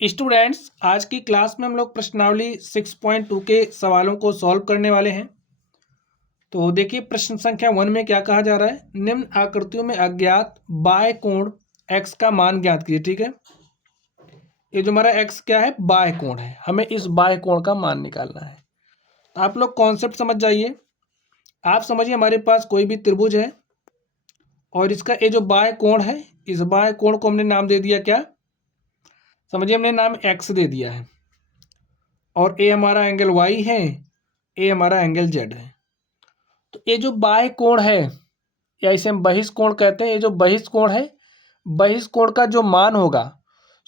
Students, आज की class में हम लोग प्रश्नावली 6.2 के सवालों को सॉल्व करने वाले हैं। तो देखिए, प्रश्न संख्या 1 में क्या कहा जा रहा है। निम्न आकृतियों में अज्ञात बाह्य कोण x का मान ज्ञात कीजिए। ठीक है, ये जो हमारा x क्या है, बाह्य कोण है। हमें इस बाह्य कोण का मान निकालना है। आप लोग कॉन्सेप्ट समझ जाइए। आप समझिए, हमारे पास कोई भी त्रिभुज है और इसका ये जो बाह्य कोण है, इस बाह्य कोण को हमने नाम दे दिया क्या, समझिए हमने नाम x दे दिया है। और ए हमारा एंगल y है, ए हमारा एंगल z है। तो ये जो बाह्य कोण है, या इसे हम बहिष्कोण कहते हैं, ये जो बहिष्कोण है, बहिष्कोण का जो मान होगा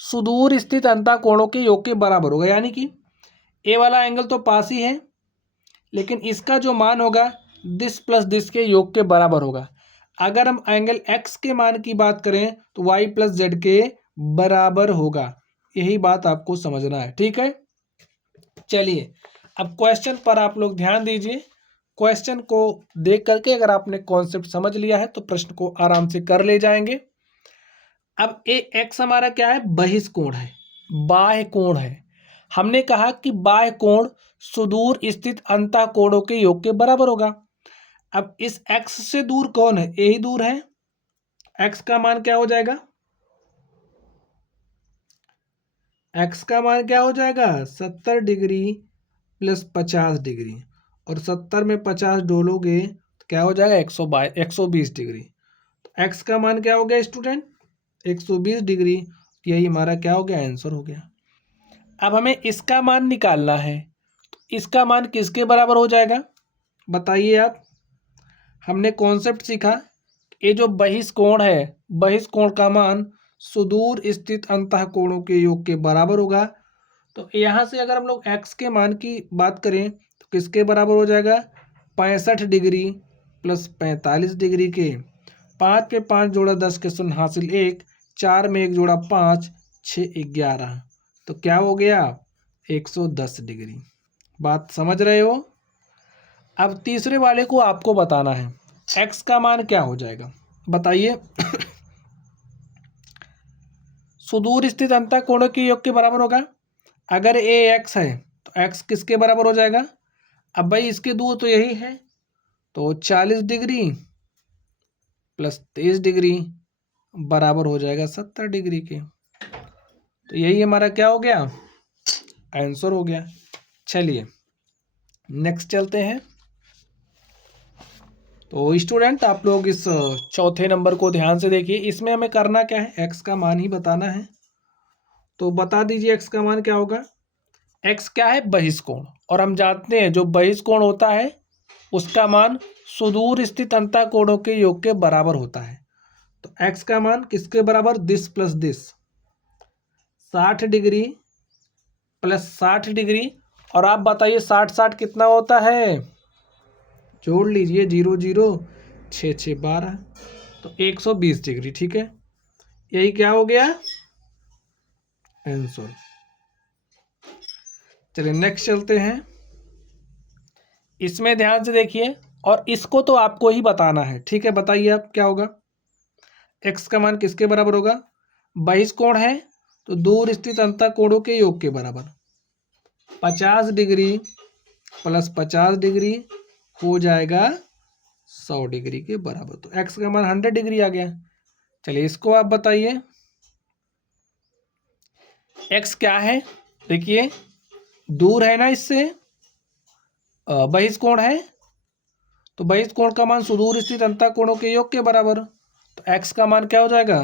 सुदूर स्थित अंतःकोणों के योग के बराबर होगा। यानी कि ए वाला एंगल तो पास ही है, लेकिन इसका जो मान होगा दिस प्लस दिस के योग के बराबर होगा। अगर हम एंगल x के मान की बात करें तो y प्लस जेड के बराबर होगा। यही बात आपको समझना है। ठीक है, चलिए अब क्वेश्चन पर आप लोग ध्यान दीजिए। क्वेश्चन को देख करके अगर आपने कॉन्सेप्ट समझ लिया है तो प्रश्न को आराम से कर ले जाएंगे। अब ए एक्स हमारा क्या है, बहिष्कोण है, बाह्य कोण है। हमने कहा कि बाह्य कोण सुदूर स्थित अंतःकोणों के योग के बराबर होगा। अब इस एक्स से दूर कौन है, यही दूर है। एक्स का मान क्या हो जाएगा, एक्स का मान क्या हो जाएगा, 70 डिग्री प्लस 50 डिग्री। और 70 में 50 डोलोगे तो क्या हो जाएगा, 120 डिग्री। तो एक्स का मान क्या हो गया स्टूडेंट, 120 डिग्री। यही हमारा क्या हो गया, आंसर हो गया। अब हमें इसका मान निकालना है। तो इसका मान किसके बराबर हो जाएगा, बताइए आप। हमने कॉन्सेप्ट सीखा, ये जो बहिष्कोण है, बहिष्कोण का मान सुदूर स्थित अंतःकोणों के योग के बराबर होगा। तो यहाँ से अगर हम लोग x के मान की बात करें तो किसके बराबर हो जाएगा, 65 डिग्री प्लस 45 डिग्री के। 5 पे 5 जोड़ा 10 के शून्य हासिल 1, 4 में 1 जोड़ा 5, 6 11। तो क्या हो गया, 110 डिग्री। बात समझ रहे हो। अब तीसरे वाले को आपको बताना है, x का मान क्या हो जाएगा, बताइए। सुदूर स्थित अंतःकोणों के योग के बराबर होगा। अगर ए एक्स है तो एक्स किसके बराबर हो जाएगा, अब भाई इसके दूर तो यही है, तो 40 डिग्री प्लस 23 डिग्री बराबर हो जाएगा 70 डिग्री के। तो यही हमारा क्या हो गया, आंसर हो गया। चलिए नेक्स्ट चलते हैं। तो स्टूडेंट, आप लोग इस चौथे नंबर को ध्यान से देखिए। इसमें हमें करना क्या है, एक्स का मान ही बताना है। तो बता दीजिए एक्स का मान क्या होगा। एक्स क्या है, बहिष्कोण, और हम जानते हैं जो बहिष्कोण होता है उसका मान सुदूर स्थित अंतःकोणों के योग के बराबर होता है। तो एक्स का मान किसके बराबर, this plus this, 60 degree plus 60 degree. और आप बताइए 60 60 कितना होता है, जोड़ लीजिए, 0 0 6 6 12, तो 120 डिग्री। ठीक है, यही क्या हो गया, आंसर। चलिए नेक्स्ट चलते हैं। इसमें ध्यान से देखिए, और इसको तो आपको ही बताना है। ठीक है, बताइए आप क्या होगा। एक्स का मान किसके बराबर होगा, बहिष्कोण है तो दूर स्थित अंतःकोणों के योग के बराबर। 50 डिग्री प्लस 50 डिग्री हो जाएगा 100 डिग्री के बराबर। तो एक्स का मान 100 डिग्री आ गया। चलिए इसको आप बताइए, एक्स क्या है, देखिए दूर है ना इससे, बहिष्कोण है, तो बहिष्कोण का मान सुदूर स्थित अंतःकोणों के योग के बराबर। तो एक्स का मान क्या हो जाएगा,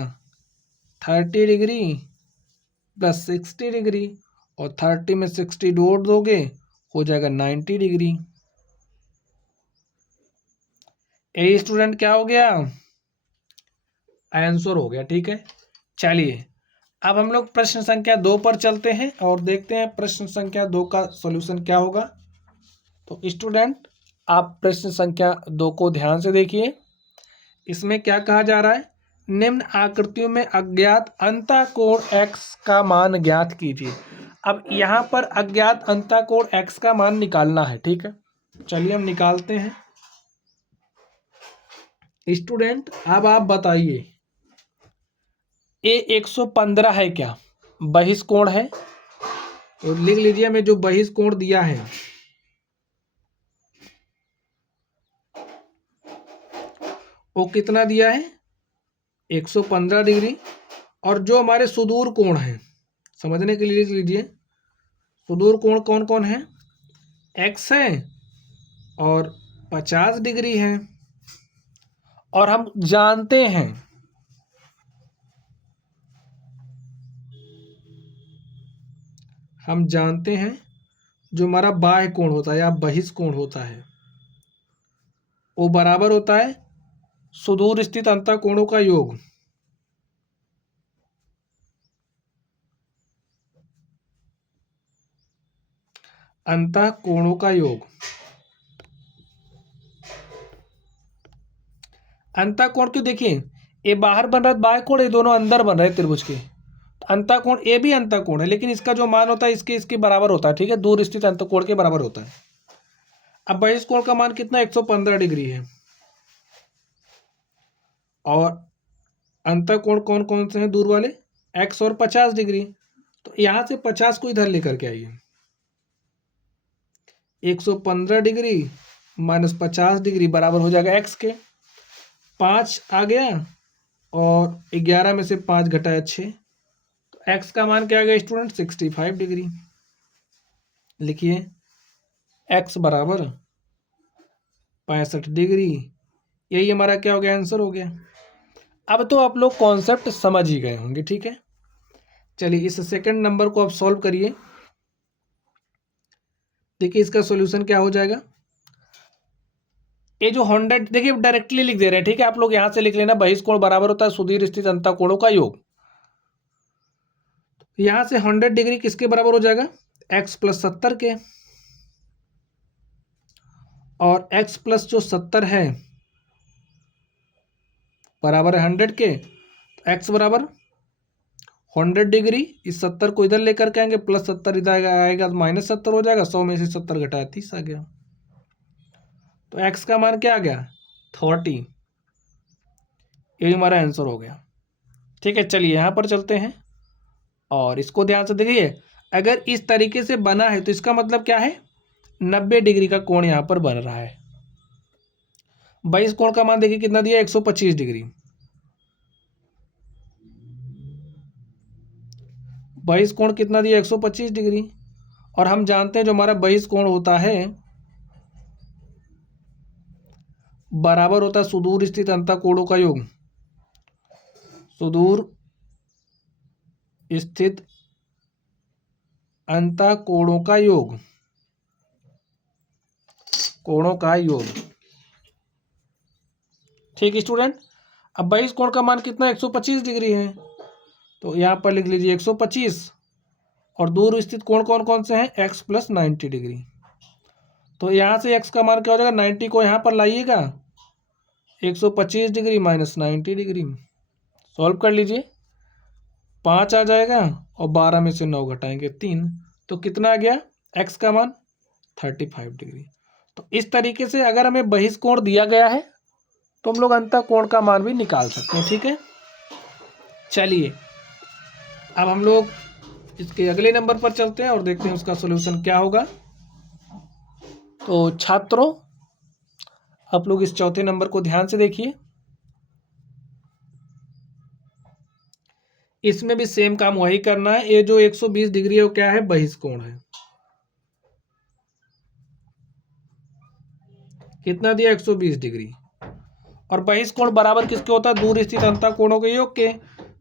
30 डिग्री प्लस 60 डिग्री, और 30 में 60 जोड़ दोगे हो जाएगा 90 डिग्री। यही स्टूडेंट क्या हो गया, आंसर हो गया। ठीक है, चलिए अब हम लोग प्रश्न संख्या 2 पर चलते हैं और देखते हैं प्रश्न संख्या 2 का सॉल्यूशन क्या होगा। तो स्टूडेंट, आप प्रश्न संख्या 2 को ध्यान से देखिए। इसमें क्या कहा जा रहा है, निम्न आकृतियों में अज्ञात अंतःकोण x का मान ज्ञात कीजिए। अब यहाँ पर अज्ञात अंतःकोण x का मान निकालना है। ठीक है, चलिए हम निकालते हैं। स्टूडेंट, अब आप बताइए, ए 115 है क्या, बहिष्कोण है, तो लिख लीजिए हमें जो बहिष्कोण दिया है वो कितना दिया है 115 डिग्री। और जो हमारे सुदूर कोण है, समझने के लिए लिख लीजिए सुदूर कोण कौन कौन है, x है और 50 डिग्री है। और हम जानते हैं जो हमारा बाह्य कोण होता है या बहिष्कोण होता है वो बराबर होता है सुदूर स्थित अंतःकोणों का योग। अंतःकोणों का योग, अंतःकोण क्यों, देखिए ये बाहर बन रहा है बाह्य कोण, ये दोनों अंदर बन रहे हैं त्रिभुज के। अंतःकोण ए भी अंतःकोण है, लेकिन इसका जो मान होता है इसके बराबर होता है, ठीक है, दूर स्थित अंतःकोण के बराबर होता है। अब बहिष्कोण का मान कितना 115 डिग्री है। और अंतःकोण कौन कौन से हैं दूर वाले, x और 50 डिग्री। तो यहां से 50 को इधर लेकर के आइए, 115 डिग्री माइनस 50 डिग्री बराबर हो जाएगा x के। 5 आ गया और 11 में से 5 घटाया 6, तो x का मान क्या आ गया स्टूडेंट 65 डिग्री। लिखिए x बराबर 65 डिग्री, यही हमारा क्या हो गया, आंसर हो गया। अब तो आप लोग कॉन्सेप्ट समझ ही गए होंगे, ठीक है। चलिए इस सेकंड नंबर को आप सॉल्व करिए। देखिए इसका सॉल्यूशन क्या हो जाएगा, ये जो 100, देखिए डायरेक्टली लिख दे रहे हैं, ठीक है, आप लोग यहां से लिख लेना बहिष्कोण बराबर होता है सुदूर स्थित अंतःकोणों का योग। यहां से 100 डिग्री किसके बराबर हो जाएगा, x प्लस 70 के। और x प्लस जो 70 है बराबर है 100 के, तो x बराबर 100 डिग्री, इस 70 को इधर लेकर के आएंगे, प्लस 70 इधर आएगा तो माइनस 70 हो जाएगा, 100 में से 70 घटाया 30 आ गया। तो x का मान क्या आ गया 30, ये हमारा आंसर हो गया। ठीक है, चलिए यहाँ पर चलते हैं और इसको ध्यान से देखिए। अगर इस तरीके से बना है तो इसका मतलब क्या है, 90 डिग्री का कोण यहाँ पर बन रहा है। बहिष्कोण कोण का मान देखिए कितना दिया 125 डिग्री। बहिष्कोण कोण कितना दिया 125 डिग्री। और हम जानते हैं जो हमारा बहिष्कोण कोण होता है बराबर होता है सुदूर स्थित अंतःकोणों का योग। सुदूर स्थित अंतःकोणों का योग, कोणों का योग। ठीक स्टूडेंट, अब बहिष्कोण कोण का मान कितना 125 डिग्री है, तो यहां पर लिख लीजिए 125। और दूर स्थित कोण कौन कौन से हैं, x प्लस 90 डिग्री। तो यहां से x का मान क्या हो जाएगा, 90 को यहां पर लाइएगा, 125 डिग्री माइनस 90 डिग्री। सॉल्व कर लीजिए, 5 आ जाएगा और 12 में से 9 घटाएंगे 3, तो कितना आ गया x का मान 35 डिग्री। तो इस तरीके से अगर हमें बहिष्कोण दिया गया है तो हम लोग अंतःकोण का मान भी निकाल सकते हैं। ठीक है, चलिए अब हम लोग इसके अगले नंबर पर चलते हैं और देखते हैं उसका सॉल्यूशन क्या होगा। तो छात्रों आप लोग इस चौथे नंबर को ध्यान से देखिए। इसमें भी सेम काम वही करना है। ये जो 120 डिग्री है वो क्या है, बहिष्कोण है। कितना दिया 120 डिग्री। और बहिष्कोण बराबर किसके होता है, दूर स्थित अंतःकोणों के योग के।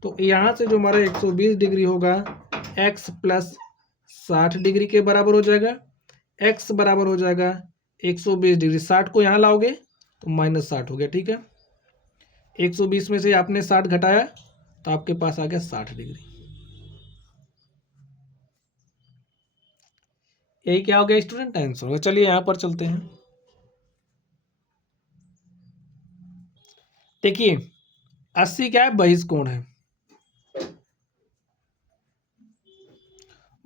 तो यहां से जो हमारा 120 डिग्री होगा x प्लस 60 डिग्री के बराबर हो जाएगा। x बराबर हो जाएगा 120 डिग्री, 60 को यहाँ लाओगे तो माइनस 60 हो गया। ठीक है, 120 में से आपने 60 घटाया तो आपके पास आ गया 60 डिग्री। यही क्या हो गया स्टूडेंट, आंसर होगा। चलिए यहां पर चलते हैं। देखिए 80 क्या है, बहिष्कोण है।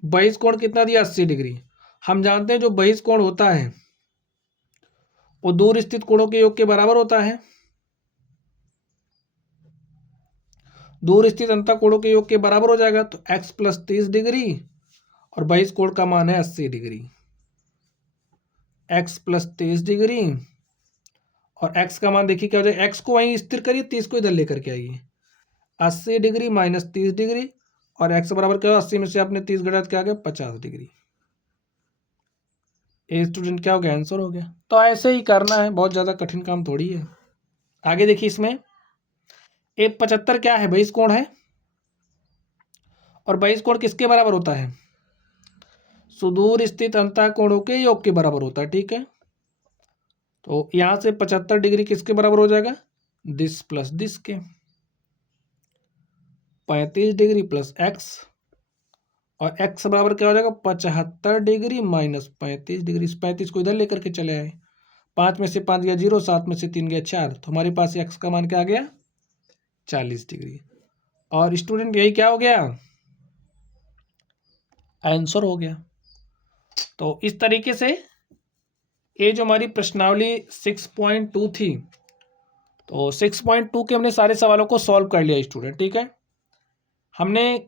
बहिष्कोण कितना दिया 80 डिग्री। हम जानते हैं जो बहिष्कोण होता है वो दूर स्थित कोणों के योग के बराबर होता है। दूर स्थित अंतःकोणों के योग के बराबर हो जाएगा। तो x प्लस 30 डिग्री और बहिष कोण का मान है 80 डिग्री। x प्लस 30 डिग्री और x का मान देखिए क्या हो जाएगा, x को वहीं स्थिर करिए, 30 को इधर लेकर के आइए। 80 डिग्री माइनस 30 डिग्री और x बराबर क्या हो, 80 में से आपने 30 घटा क्या आ गया 50 डिग्री। ए स्टूडेंट क्या हो गया, आंसर हो गया। तो ऐसे ही करना है, बहुत ज़्यादा कठिन काम थोड़ी है। आगे देखिए इसमें ए 75 क्या है, बहिष कोण है और बहिष कोण किसके बराबर होता है, सुदूर स्थित अंतःकोणों के योग के बराबर होता है। ठीक है, तो यहां से 75 डिग्री किसके बराबर हो जाएगा, दिस प्लस दिस के। 35 डिग्री प्लस एक्स और एक्स बराबर क्या हो जाएगा 75 डिग्री माइनस 35 डिग्री। 35 को इधर लेकर के चले आए, 5 में से 5 गया 0, 7 में से 3 गया 4, तो हमारे पास एक्स का मान क्या आ गया 40 डिग्री। और स्टूडेंट यही क्या हो गया, आंसर हो गया। तो इस तरीके से ये जो हमारी प्रश्नावली 6.2 थी, तो 6.2 के हमने सारे सवालों को सॉल्व कर लिया स्टूडेंट। ठीक है, हमने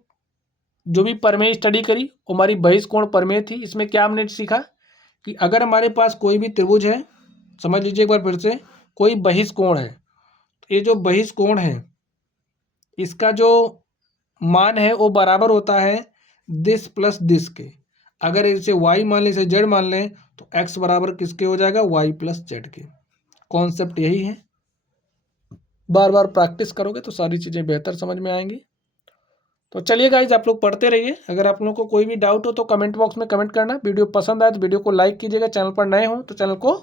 जो भी प्रमेय स्टडी करी वो हमारी बहिष कोण प्रमेय थी। इसमें क्या हमने सीखा कि अगर हमारे पास कोई भी त्रिभुज है, समझ लीजिए एक बार फिर से, कोई बहिष कोण है, तो ये जो बहिष कोण है इसका जो मान है वो बराबर होता है दिस प्लस दिस के। अगर इसे y मान लें, इसे z मान लें, तो x बराबर किसके हो जाएगा, y प्लस जेड के। कॉन्सेप्ट यही है, बार बार प्रैक्टिस करोगे तो सारी चीज़ें बेहतर समझ में आएंगी। तो चलिए गाइज, आप लोग पढ़ते रहिए। अगर आप लोगों को कोई भी डाउट हो तो कमेंट बॉक्स में कमेंट करना। वीडियो पसंद आए तो वीडियो को लाइक कीजिएगा, चैनल पर नए हो तो चैनल को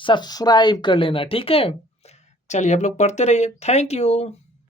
सब्सक्राइब कर लेना। ठीक है, चलिए आप लोग पढ़ते रहिए। Thank you.